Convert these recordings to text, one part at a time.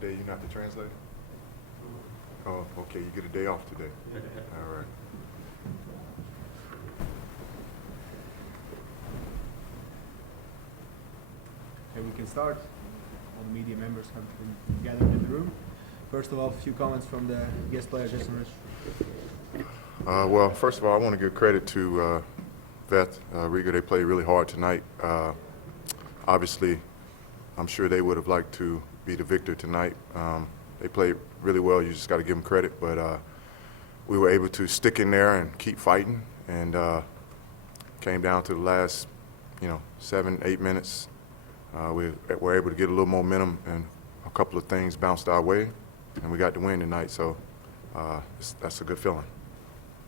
today? You're not the translator? Oh, okay. You get a day off today. All right. Okay, we can start. All the media members have been gathered in the room. First of all, a few comments from the guest players. Well, first of all, I want to give credit to VEF Riga. They played really hard tonight. Obviously, I'm sure they would have liked to be the victor tonight. They played really well. You just got to give them credit. But we were able to stick in there and keep fighting, and came down to the last, 7, 8 minutes. We were able to get a little momentum, and a couple of things bounced our way, and we got the win tonight. So that's a good feeling.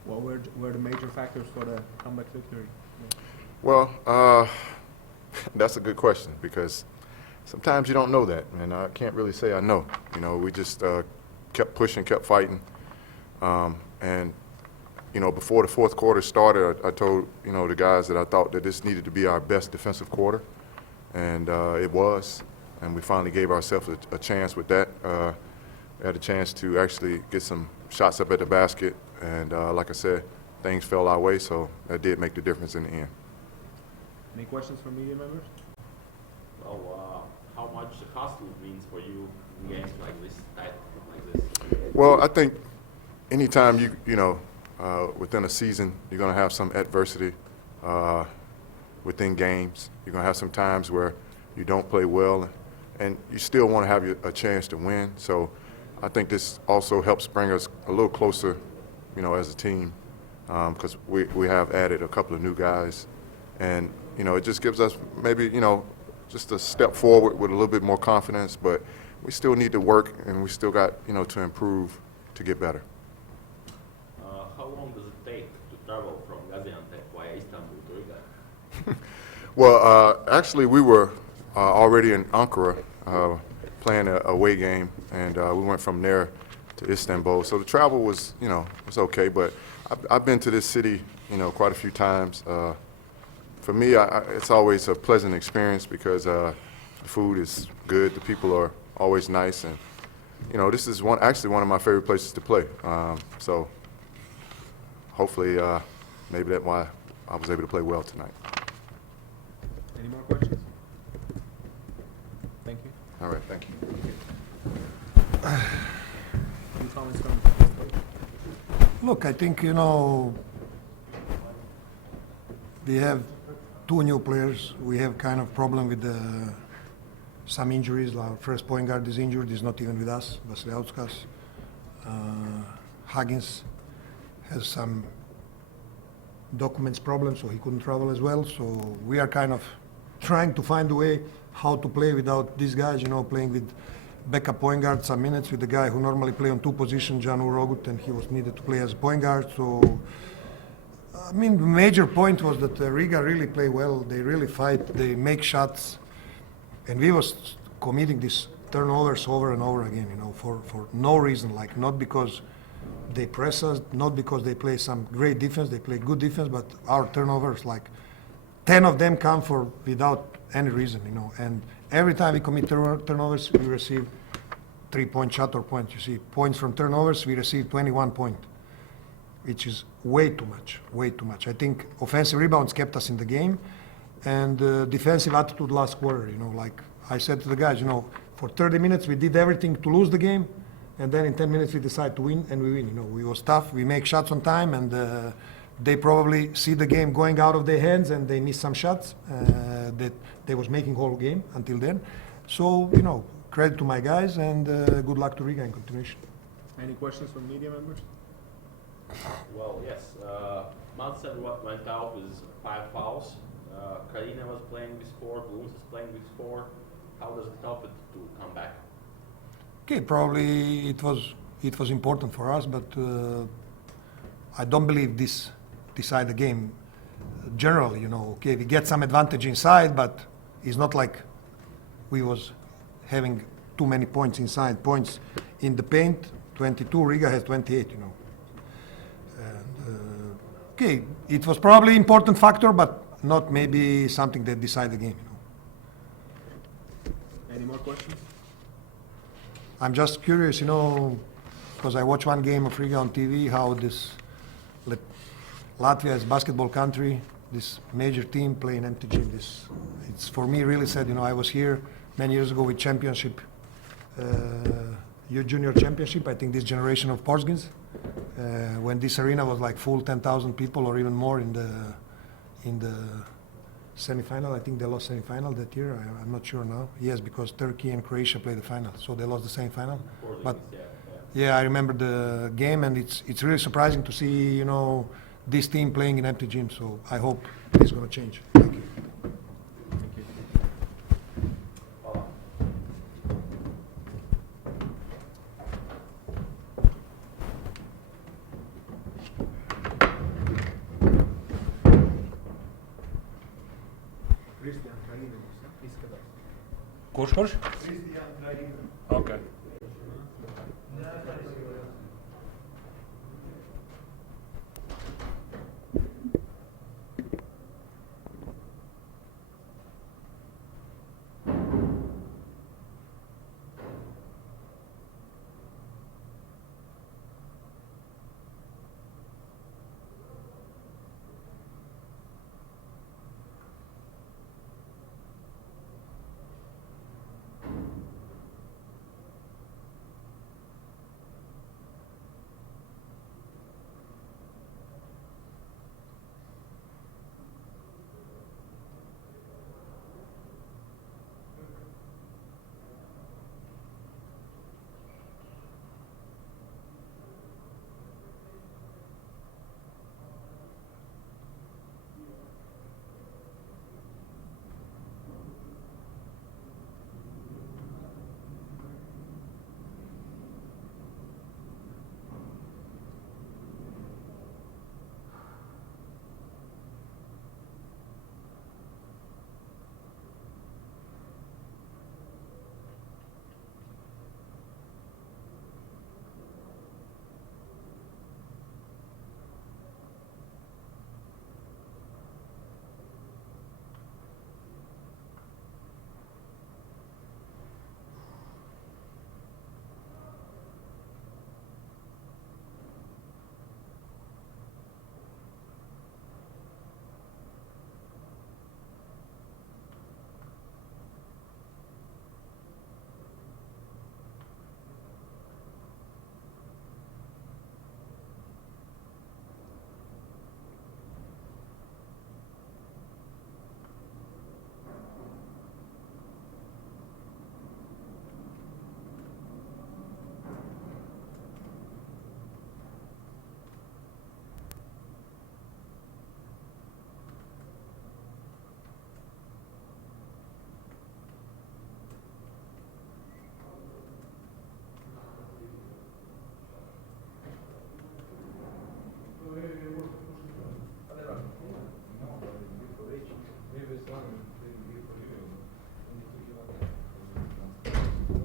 What were the major factors for the comeback victory? Well, that's a good question, because sometimes you don't know that, and I can't really say I know. We just kept pushing, kept fighting, and before the fourth quarter started, I told the guys that I thought that this needed to be our best defensive quarter, and it was, and we finally gave ourselves a chance with that. We had a chance to actually get some shots up at the basket, and like I said, things fell our way, so that did make the difference in the end. Any questions from media members? Well, how much the hustle means for you in games like this, tight like this? Well, I think anytime within a season, you're going to have some adversity within games. You're going to have some times where you don't play well, and you still want to have a chance to win. So I think this also helps bring us a little closer, as a team, because we have added a couple of new guys, and it just gives us maybe just a step forward with a little bit more confidence. But we still need to work, and we still got to improve to get better. How long does it take to travel from Gaziantep via Istanbul to Riga? Well, actually, we were already in Ankara playing a away game, and we went from there to Istanbul. So the travel was, was okay. But I've been to this city, quite a few times. For me, it's always a pleasant experience because the food is good, the people are always nice, and this is actually one of my favorite places to play. So hopefully, maybe that's why I was able to play well tonight. Any more questions? Thank you. All right, thank you. Any comments from the guest players? Look, I think, we have 2 new players. We have kind of problem with some injuries. Our first point guard is injured. He's not even with us, Vasiliauskas. Huggins has some documents problems, so he couldn't travel as well. So we are kind of trying to find a way how to play without these guys, playing with backup point guard some minutes with the guy who normally play on 2 positions, Janu Rogut, and he was needed to play as a point guard. So, the major point was that Riga really play well. They really fight. They make shots. And we was committing these turnovers over and over again, for no reason, like not because they press us, not because they play some great defense. They play good defense, but our turnovers, like 10 of them come without any reason, And every time we commit turnovers, we receive 3-point shot or point. You see, points from turnovers, we receive 21 points, which is way too much, way too much. I think offensive rebounds kept us in the game, and defensive attitude last quarter, like I said to the guys, for 30 minutes we did everything to lose the game, and then in 10 minutes we decide to win, and we win. We was tough, we make shots on time, and they probably see the game going out of their hands, and they miss some shots that they was making whole game until then. So, credit to my guys, and good luck to Riga in continuation. Any questions from media members? Well, yes. Madsen went out with 5 fouls. Karina was playing with 4. Blooms is playing with 4. How does it help it to come back? Okay, probably it was important for us, but I don't believe this decide the game. Generally, okay, we get some advantage inside, but it's not like we was having too many points inside. Points in the paint, 22. Riga has 28. And, okay, it was probably important factor, but not maybe something that decide the game. Any more questions? I'm just curious, because I watched one game of Riga on TV, how this Latvia is basketball country, this major team playing empty gym. It's for me really sad. I was here many years ago with championship, youth junior championship. I think this generation of Porzgins, when this arena was like full 10,000 people or even more in the semi-final. I think they lost semi-final that year. I'm not sure now. Yes, because Turkey and Croatia played the final, so they lost the semi-final. But yeah, I remember the game, and it's really surprising to see this team playing in empty gym. So I hope it's going to change. Thank you. Thank you. Christian Krajinović, iskada. Kurš? Christian Krajinović. Okay.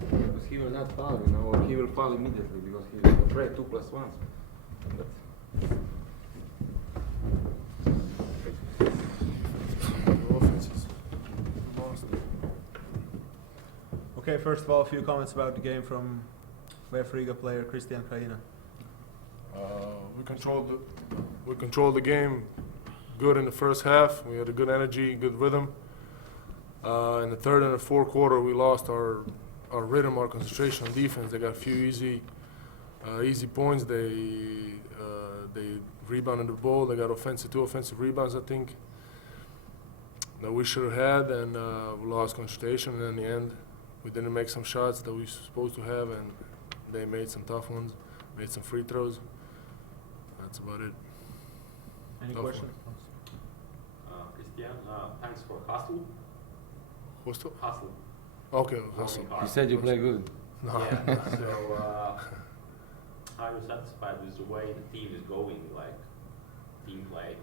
Because he will not foul, or he will foul immediately because he is afraid 2+1. But Okay, first of all, a few comments about the game from VEF Riga player Christian Krajina. We controlled the game good in the first half. We had a good energy, good rhythm. In the third and the fourth quarter, we lost our rhythm, our concentration on defense. They got a few easy points. They rebounded the ball. They got two offensive rebounds, I think, that we should have had, and we lost concentration. And in the end, we didn't make some shots that we were supposed to have, and they made some tough ones, made some free throws. That's about it. Any Tough questions? Christian, thanks for hustle. What's the? Hustle. Okay, hustle. he said you play good. Yeah. So, are you satisfied with the way the team is going, like team play?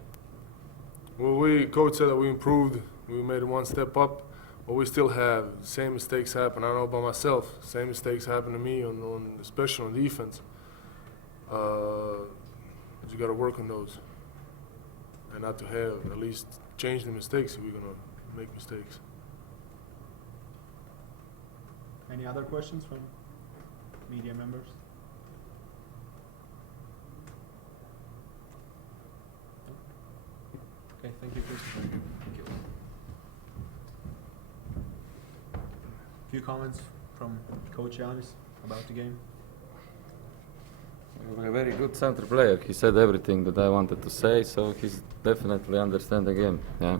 Well, coach said that we improved. We made one step up, but we still have same mistakes happen. I know about myself. Same mistakes happen to me especially on defense. You got to work on those, and not to have at least change the mistakes if we're gonna make mistakes. Any other questions from media members? Okay, thank you, Chris. Few comments from Coach Yanis about the game. A very good center player. He said everything that I wanted to say, so he's definitely understand the game. Yeah,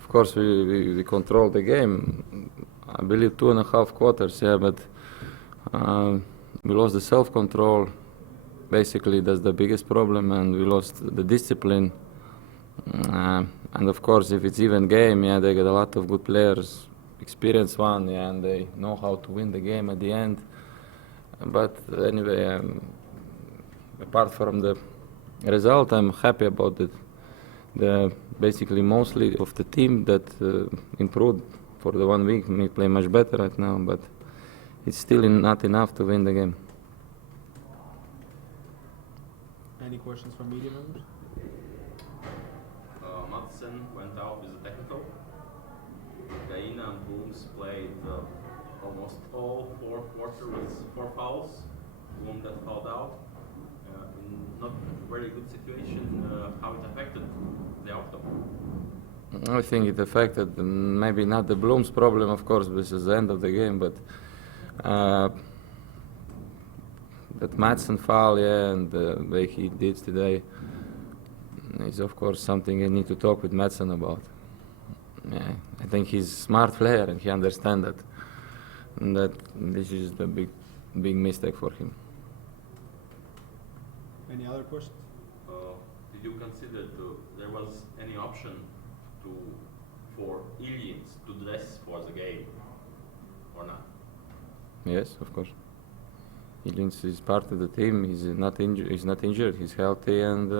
of course we control the game. I believe 2.5 quarters. Yeah, but we lost the self-control. Basically, that's the biggest problem, and we lost the discipline. And of course, if it's even game, yeah, they got a lot of good players, experienced one, yeah, and they know how to win the game at the end. But anyway, apart from the result, I'm happy about it. The basically mostly of the team that improved for the 1 week. We play much better right now, but it's still not enough to win the game. Any questions from media members? Madsen went out with a technical. Gaina and Blooms played almost all 4 quarters with 4 fouls. Bloom got fouled out. In not very good situation. How it affected the outcome? I think it affected maybe not the Bloom's problem, of course, this is the end of the game, but that Madsen foul, yeah, and the way he did today is of course something I need to talk with Madsen about. Yeah, I think he's a smart player and he understands that, and that this is the big mistake for him. Any other questions? Did you consider there was any option for Iljins to dress for the game or not? Yes, of course. Iljins is part of the team. He's not injured. He's healthy, and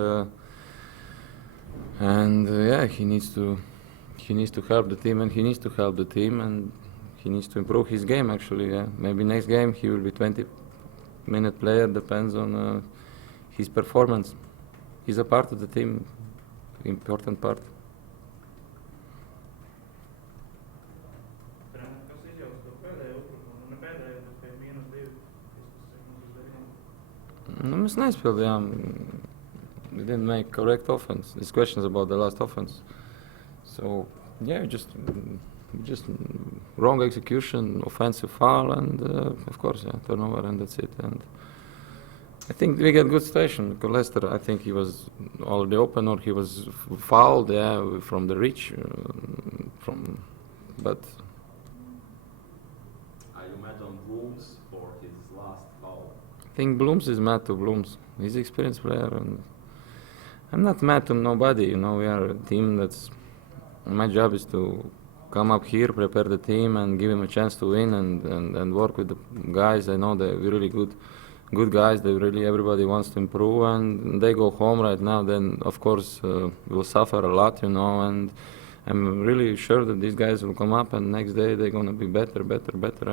yeah, he needs to help the team, and he needs to help the team, and he needs to improve his game. Actually, yeah. Maybe next game he will be 20-minute player. Depends on his performance. He's a part of the team, important part. Mēs neizpildījām. We didn't make correct offense. These questions about the last offense. So yeah, just wrong execution, offensive foul, and of course, yeah, turnover, and that's it. And I think we get good situation. Leicester, I think he was already open, or he was fouled, yeah, from the reach, but. Are you mad on Blooms for his last foul? I think Blooms is mad to Blooms. He's an experienced player, and I'm not mad to nobody. You know, we are a team that's. My job is to come up here, prepare the team, and give him a chance to win, and work with the guys. I know they're really good guys. They really, everybody wants to improve, and they go home right now. Then of course we'll suffer a lot, you know. And I'm really sure that these guys will come up, and next day they're gonna be better.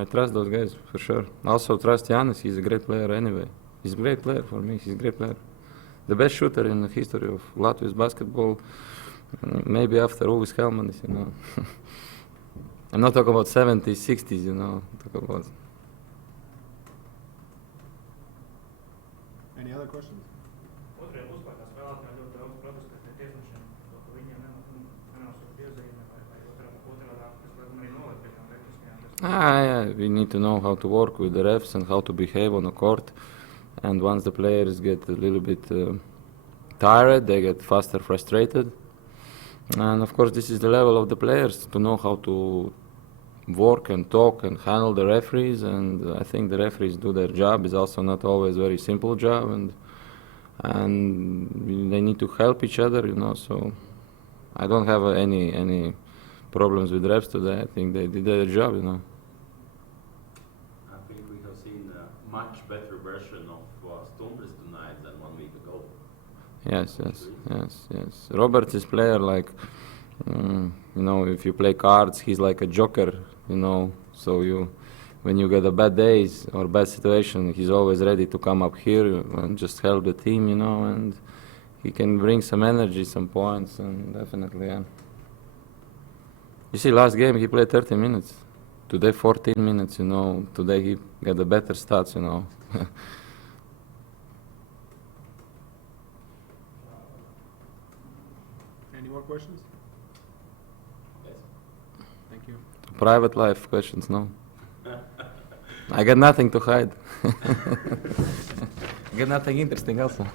I trust those guys for sure. I also trust Yanis. He's a great player anyway. He's a great player for me. He's a great player. The best shooter in the history of Latvia's basketball. Maybe after Uvis Helmanis, you know. I'm not talking about 70s, 60s, you know. Talk about. Any other questions? Otrajā puslaikā spēlētāji ļoti daudz protestē pret tiesnešiem, ka viņiem nenosaka piezīme vai otrādā, kas laikam arī noved pie tām tehniskajām. Yeah, we need to know how to work with the refs and how to behave on the court. And once the players get a little bit tired, they get faster frustrated. And of course, this is the level of the players to know how to work and talk and handle the referees. And I think the referees do their job. It's also not always very simple job, and they need to help each other, you know. So I don't have any problems with refs today. I think they did their job, you know. I think we have seen a much better version of Stumbris tonight than 1 week ago. Yes. Roberts is player like, you know, if you play cards, he's like a joker, you know. So when you get a bad days or bad situation, he's always ready to come up here and just help the team, you know. And he can bring some energy, some points, and definitely, yeah. You see, last game he played 30 minutes. Today 14 minutes, you know. Today he got the better stats, you know. Any more questions? Yes. Thank you. Private life questions, no? I got nothing to hide. I got nothing interesting also.